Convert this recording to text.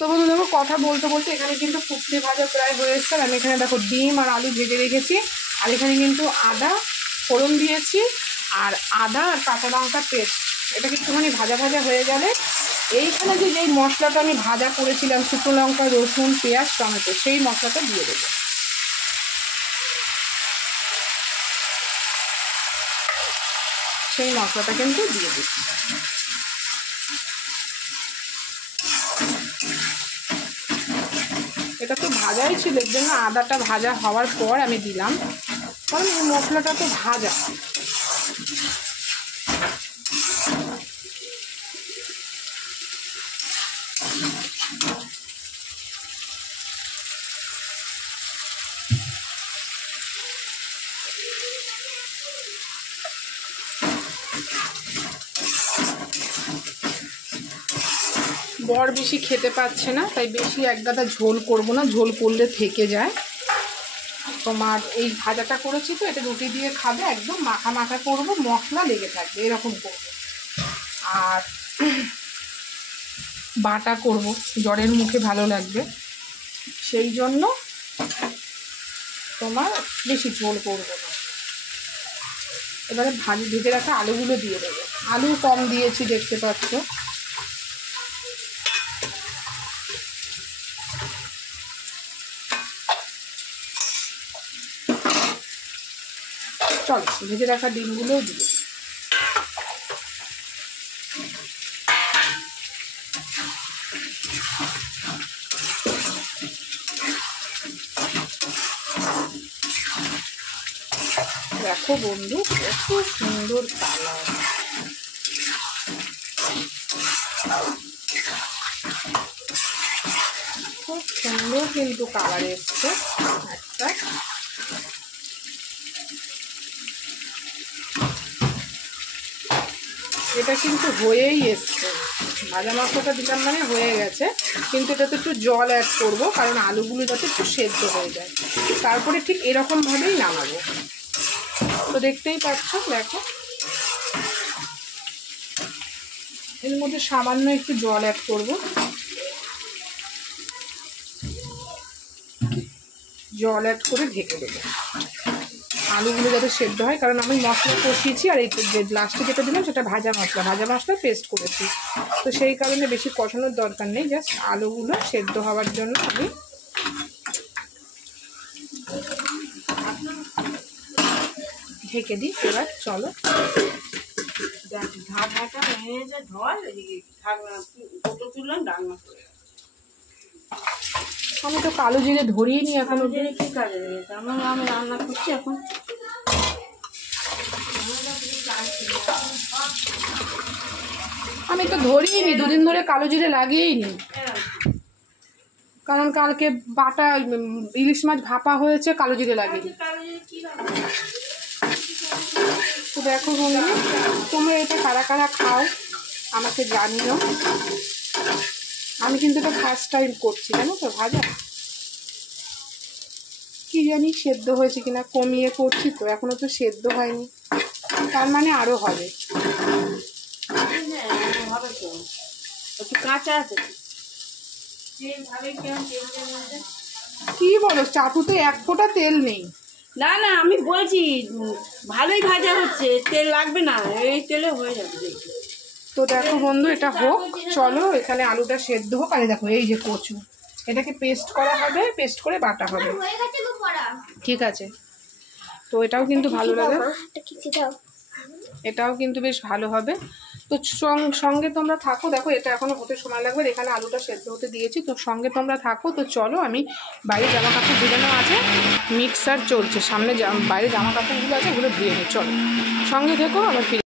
তো বন্ধু দেখো কথা বলতে বলতে এখানে কিন্তু পুঁটলি ভাজা প্রায় হয়ে এসছে। আমি এখানে দেখো ডিম আর আলু ভেজে রেখেছি, আর এখানে কিন্তু আদা ফোড়ন দিয়েছি, আর আদা আর কাঁচা লঙ্কা পেস্ট, এটা একটুখানি ভাজা ভাজা হয়ে গেলে এইখানে যে যেই মশলাটা আমি ভাজা করেছিলাম শুকনো লঙ্কা, রসুন, পেঁয়াজ, টমেটো, সেই মশলাটা দিয়ে দেবো। সেই মশলাটা কিন্তু দিয়ে দিচ্ছি। এটা তো ভাজাই ছিল, এর জন্য আদাটা ভাজা হওয়ার পর আমি দিলাম, কারণ এই মশলাটা তো ভাজা। বর বেশি খেতে পাচ্ছে না, তাই বেশি এক গাদা ঝোল করবো না, ঝোল করলে থেকে যায়। তোমার এই ভাজাটা করেছি তো, এটা রুটি দিয়ে খাবে, একদম মাখা মাখা করবো, মশলা লেগে থাকবে এরকম করবো। আর বাটা করব, জ্বরের মুখে ভালো লাগবে, সেই জন্য তোমার বেশি ঝোল করবো না। এবারে ভেজে রাখা আলুগুলো দিয়ে দেবো। আলু কম দিয়েছি দেখতে পাচ্ছ। চলো ভেজে রাখা ডিমগুলোও দিই। দেখো বন্ধু কত সুন্দর কালার, খুব সুন্দর কিন্তু কালার এসছে একটা। এটা কিন্তু হয়েই এসছে, ভাজা মশলাটা দিলাম মানে হয়ে গেছে, কিন্তু এটাতে একটু জল অ্যাড করবো, কারণ আলুগুলো যাতে একটু সেদ্ধ হয়ে যায়। তারপরে ঠিক এরকমভাবেই নামাবো। তো দেখতেই পাচ্ছ, দেখো এর মধ্যে সামান্য একটু জল অ্যাড করবো, জল অ্যাড করে ঢেকে দেবো আলুগুলো যাতে সেদ্ধ হয়, কারণ আমি মশলা কষিয়েছি, আর এই যে লাস্টে যেটা দিলাম সেটা ভাজা মশলা পেস্ট করেছি, তো সেই কারণে বেশি কষানোর দরকার নেই, জাস্ট আলুগুলো সেদ্ধ হওয়ার জন্য আমি ঢেকে দিই। এবার চলো আমি তো কালো জিরে ধরিয়ে নি এখন অব্দি, কি কাজে আমি রান্না করছি এখন। আমি তো ধরিয়ে নি, দুদিন ধরে কালো জিরে লাগিয়েই নি, কারণ কালকে বাটা ইলিশ মাছ ভাপা হয়েছে, কালো জিরে লাগিয়ে। তো দেখো বন্ধু, তোমরা এটা কারা কারা খাও আমাকে জানিও। আমি কিন্তু এটা ফার্স্ট টাইম করছি, জানো তো ভাজা। কি জানি সেদ্ধ হয়েছে কিনা, কমিয়ে করছি তো, এখনো তো সেদ্ধ হয়নি, তার মানে আরো হবে। কাঁচা আছে কি বলো, চাটুতে এক ফোঁটা তেল নেই। না না আমি বলছি ভালোই ভাজা হচ্ছে, তেল লাগবে না, এই তেলে হয়ে যাবে। তো দেখো বন্ধু এটা হোক, চলো এখানে আলুটা সেদ্ধ হোক। আর দেখো এই যে কচু, এটাকে পেস্ট করা হবে, পেস্ট করে বাটা হবে, ঠিক আছে। তো এটাও কিন্তু ভালো লাগে, এটাও কিন্তু বেশ ভালো হবে। তো সঙ্গে তোমরা থাকো, দেখো এটা এখনো হতে সময় লাগবে, এখানে আলুটা সেদ্ধ হতে দিয়েছি, তো সঙ্গে তোমরা থাকো। তো চলো আমি বাইরে জামা কাপড় ধুলানো আছে, মিক্সার চলছে সামনে, বাইরে জামা কাপড়গুলো আছে ওগুলো ধুয়ে নিই, চলো সঙ্গে থেকো, আমার